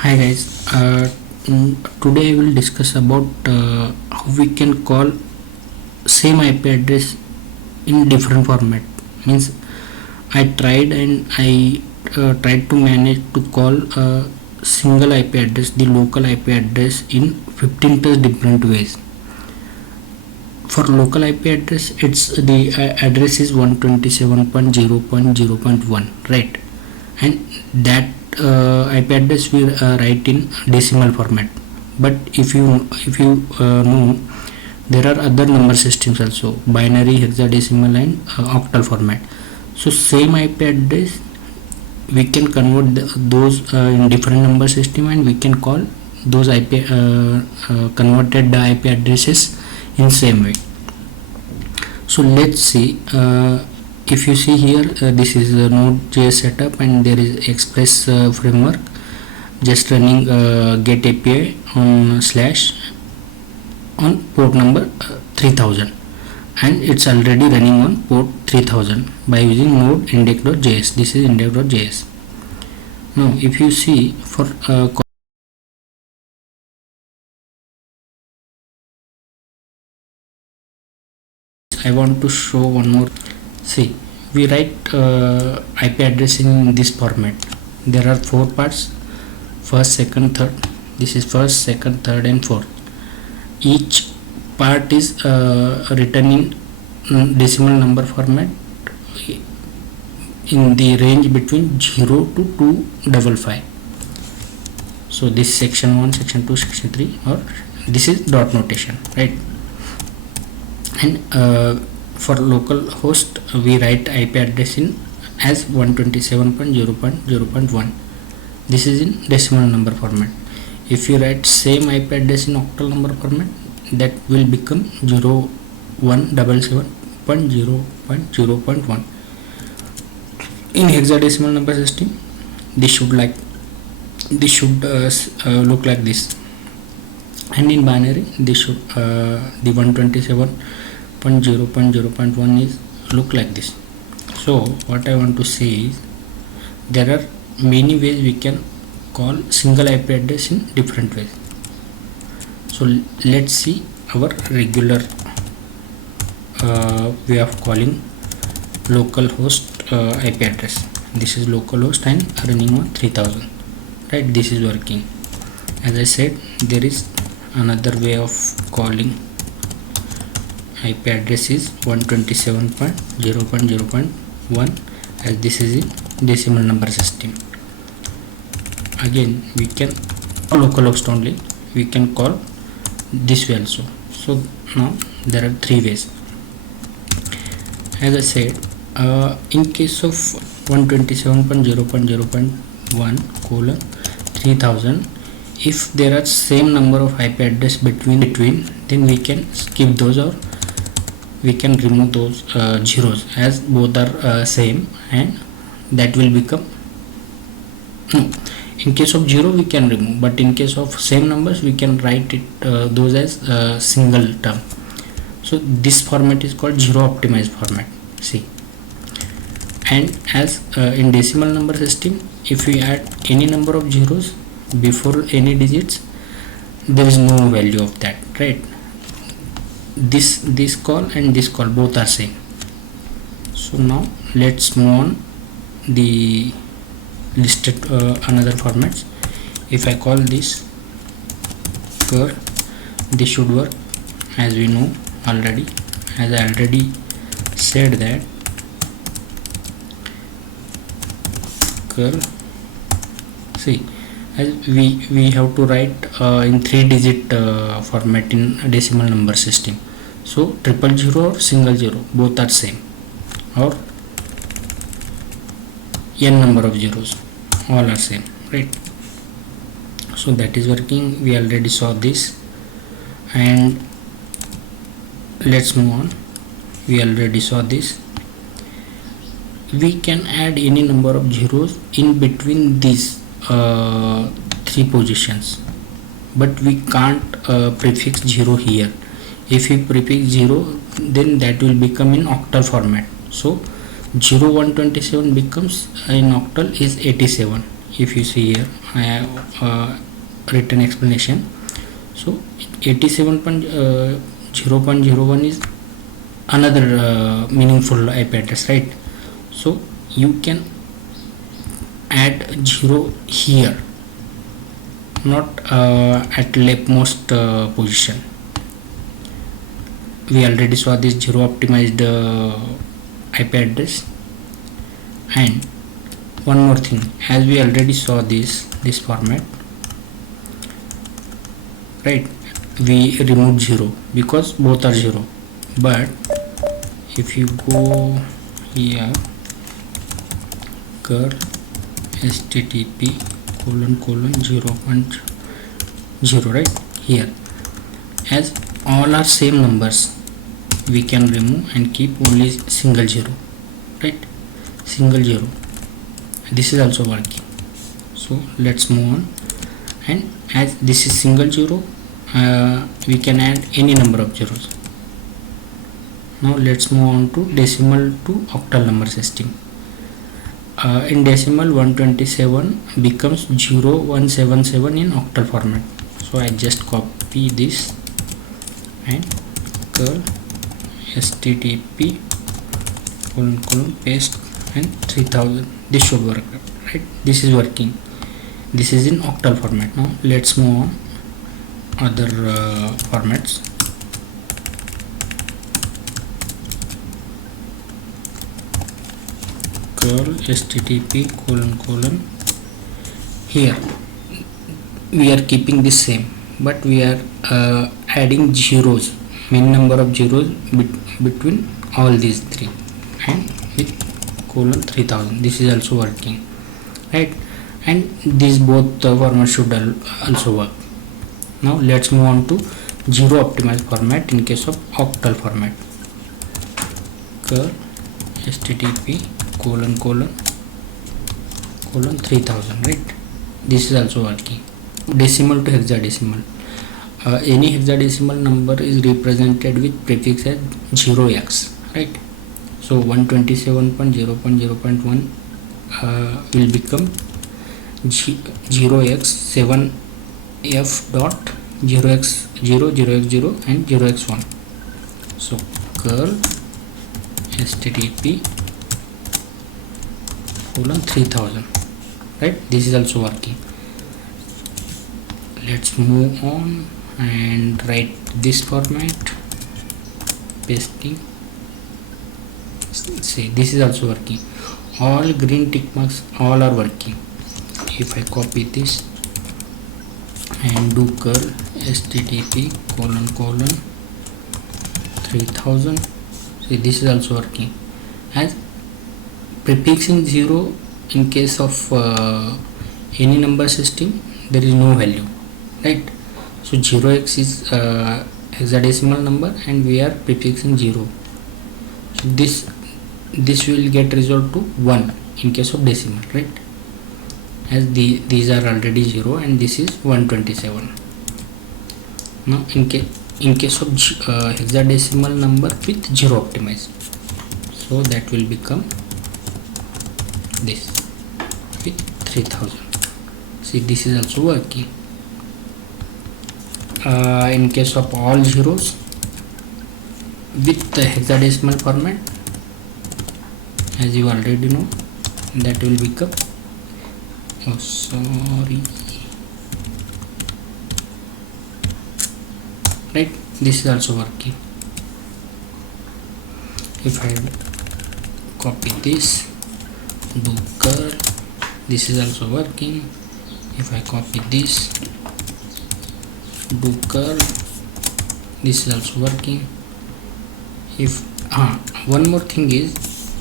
Hi guys, today I will discuss about how we can call same IP address in different format. Means I tried and I tried to manage to call a single IP address, the local IP address, in 15 plus different ways. For local IP address, it's the address is 127.0.0.1, right? And that IP address we write in decimal format. But if you know, there are other number systems also, binary, hexadecimal, and octal format. So same IP address we can convert those in different number system, and we can call those IP converted IP addresses in same way. So let's see. If you see here, this is a Node.js setup, and there is Express framework just running get API on slash on port number 3000, and it's already running on port 3000 by using node index.js. This is index.js. Now if you see, for I want to show one more. See, we write IP address in this format. There are 4 parts: first, second, third. This is first, second, third, and fourth. Each part is written in decimal number format in the range between 0 to 255. So this section 1, section 2, section 3, or this is dot notation, right? And for local host, we write IP address in as 127.0.0.1. this is in decimal number format. If you write same IP address in octal number format, that will become 0177.0.0.1. in hexadecimal number system, this should look like this, and in binary this should the 127.0.0.1 is look like this. So what I want to say is, there are many ways we can call single IP address in different ways. So let's see our regular way of calling localhost IP address. This is localhost and running on 3000, right? This is working. As I said, there is another way of calling IP address is 127.0.0.1, as this is in decimal number system. Again, we can localhost only, we can call this way also. So now there are 3 ways. As I said, in case of 127.0.0.1 colon 3000, if there are same number of IP address between, then we can skip those, or we can remove those zeros, as both are same, and that will become no. In case of 0 we can remove, but in case of same numbers we can write it those as single term. So this format is called 0 optimized format. See, and as in decimal number system, if we add any number of zeros before any digits, there is no value of that, right? This call and this call both are same. So now let's move on the listed another formats. If I call this curl, this should work, as we know already, as I already said that curl. See, as we have to write in 3-digit format in decimal number system. So 000 or single 0 both are same, or n number of zeros all are same, right? So that is working. We already saw this, and let's move on. We already saw this. We can add any number of zeros in between these 3 positions, but we can't prefix 0 here. If we prefix 0, then that will become in octal format. So 0127 becomes in octal is 87. if you see here, I have written explanation. So 87.0.01 is another meaningful IP address, right? So you can add 0 here, not at leftmost position. We already saw this 0 optimized IP address. And one more thing, as we already saw this format, right? We removed 0 because both are 0. But if you go here, curl http ::0.0, right here, as all are same numbers, we can remove and keep only single 0, right? Single 0. This is also working. So let's move on. And as this is single 0, we can add any number of zeros. Now let's move on to decimal to octal number system. In decimal, 127 becomes 0177 in octal format. So I just copy this and curl http : paste and 3000. This should work, right? This is working. This is in octal format. Now let's move on other formats. Curl http : here we are keeping this same, but we are adding zeros, min number of zeros between all these three, and with :3000. This is also working, right? And these both formats should also work. Now let's move on to 0 optimized format in case of octal format. Curl http : 3000, right? This is also working. Decimal to hexadecimal, any hexadecimal number is represented with prefix as 0x, right? So 127.0.0.1 will become 0x7f.0x0, 0x0 and 0x1. So curl http : 3000, right? This is also working. Let's move on and write this format, pasting. See, this is also working. All green tick marks, all are working. If I copy this and do curl http : 3000, see, this is also working. As prefixing 0 in case of any number system, there is no value, right? So 0x is hexadecimal number and we are prefixing 0. So this will get resolved to 1 in case of decimal, right? As these are already 0 and this is 127. Now in case of hexadecimal number with 0 optimized, so that will become this with 3000. See, this is also working. In case of all zeros with the hexadecimal format, as you already know, that will become, oh sorry, right? This is also working. If I copy this, do curl, this is also working. If I copy this, do curl, this is also working. If one more thing is,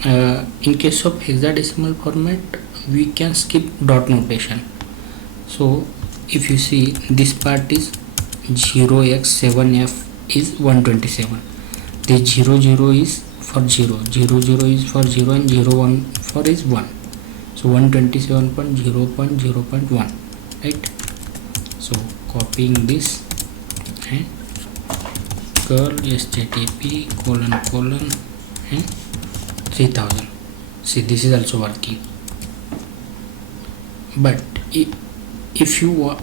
in case of hexadecimal format, we can skip dot notation. So if you see, this part is 0x7f is 127. The 00 is for 0, 00 is for 0 and 01 for is 1. So 127.0.0.1, right? So copying this and curl http : and 3000. See, this is also working. But if you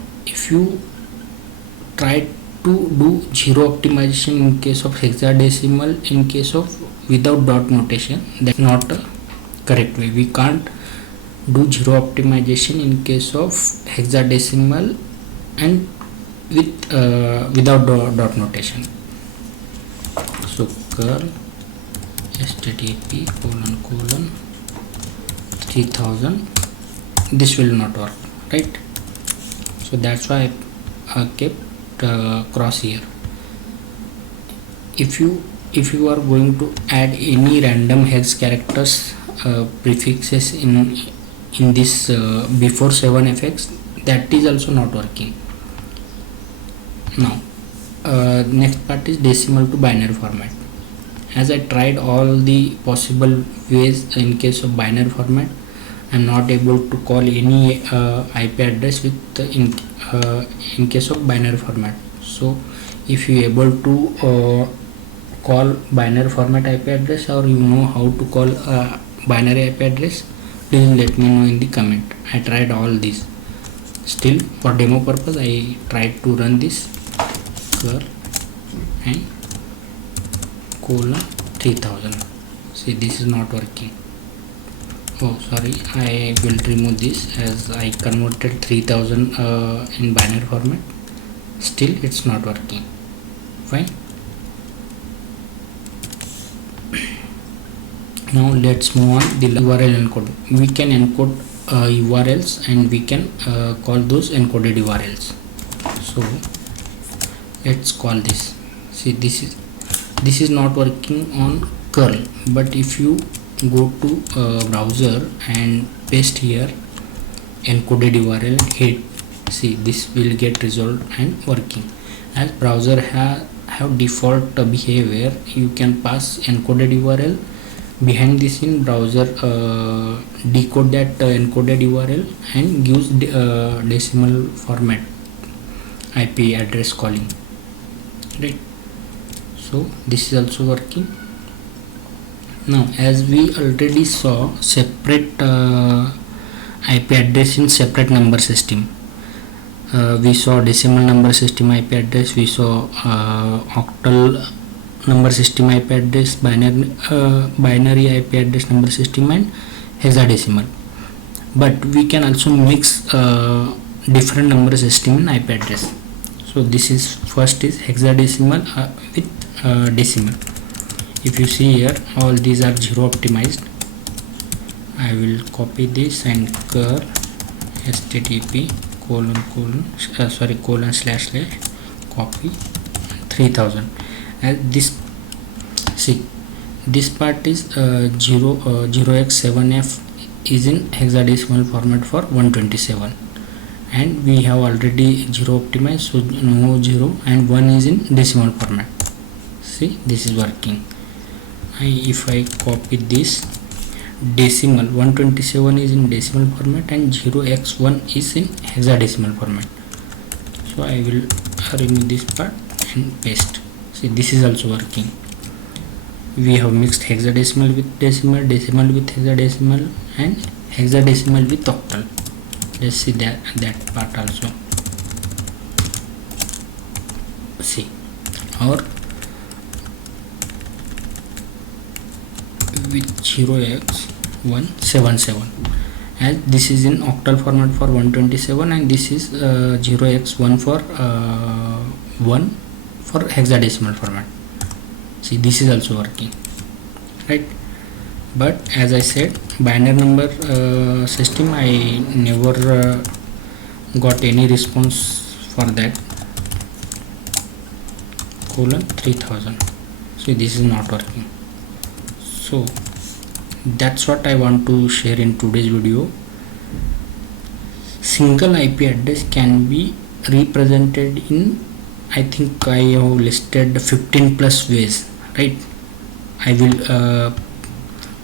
try to do zero optimization in case of hexadecimal, in case of without dot notation, that's not a correct way. We can't do zero optimization in case of hexadecimal and without dot notation. So curl http : 3000, this will not work, right? So that's why I kept cross here. If you are going to add any random hex characters prefixes in this before 7fx, that is also not working. Now next part is decimal to binary format. As I tried all the possible ways in case of binary format, I am not able to call any IP address with in case of binary format. So if you able to call binary format IP address, or you know how to call binary IP address, please let me know in the comment. I tried all these. Still, for demo purpose, I tried to run this curl and : 3000. See, this is not working. Oh sorry, I will remove this, as I converted 3000 in binary format. Still it's not working. Fine. Now let's move on the URL encode. We can encode URLs and we can call those encoded URLs. So let's call this. See, this is not working on curl, but if you go to browser and paste here encoded URL, hit, see, this will get resolved and working. As browser have default behavior, you can pass encoded URL. Behind this in browser decode that encoded URL and use decimal format IP address calling, right? So this is also working. Now as we already saw separate IP address in separate number system, we saw decimal number system IP address, we saw octal number system IP address, binary IP address number system, and hexadecimal. But we can also mix different number system in IP address. So this is first is hexadecimal with decimal. If you see here, all these are zero optimized. I will copy this and curl http : copy 3000. And this, see, this part is 0x7f is in hexadecimal format for 127, and we have already zero optimized, so no 0, and 1 is in decimal format. See, this is working. If I copy this, decimal 127 is in decimal format and 0x1 is in hexadecimal format. So I will remove this part and paste. See, this is also working. We have mixed hexadecimal with decimal, decimal with hexadecimal, and hexadecimal with octal. Let's see that part also. See, or with 0x177, as this is in octal format for 127 and this is 0x1 for 1 for hexadecimal format. See, this is also working, right? But as I said, binary number system, I never got any response for that. : 3000. See, this is not working. So that's what I want to share in today's video. Single IP address can be represented in, I think I have listed 15 plus ways, right? I will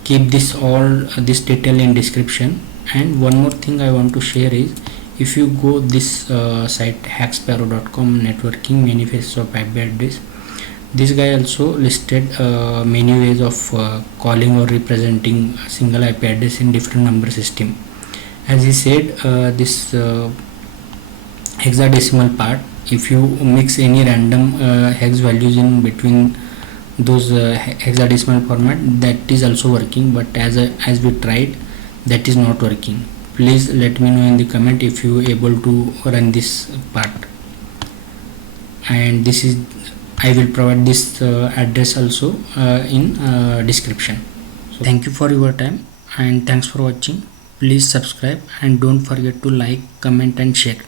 keep this detail in description. And one more thing I want to share is, if you go this site hacksparrow.com, networking many phases of IP address, this guy also listed many ways of calling or representing single IP address in different number system. as he said, this hexadecimal part, if you mix any random hex values in between those hexadecimal format, that is also working, but as we tried, that is not working. Please let me know in the comment if you able to run this part. And this is, I will provide this address also in description. So thank you for your time and thanks for watching. Please subscribe and don't forget to like, comment and share.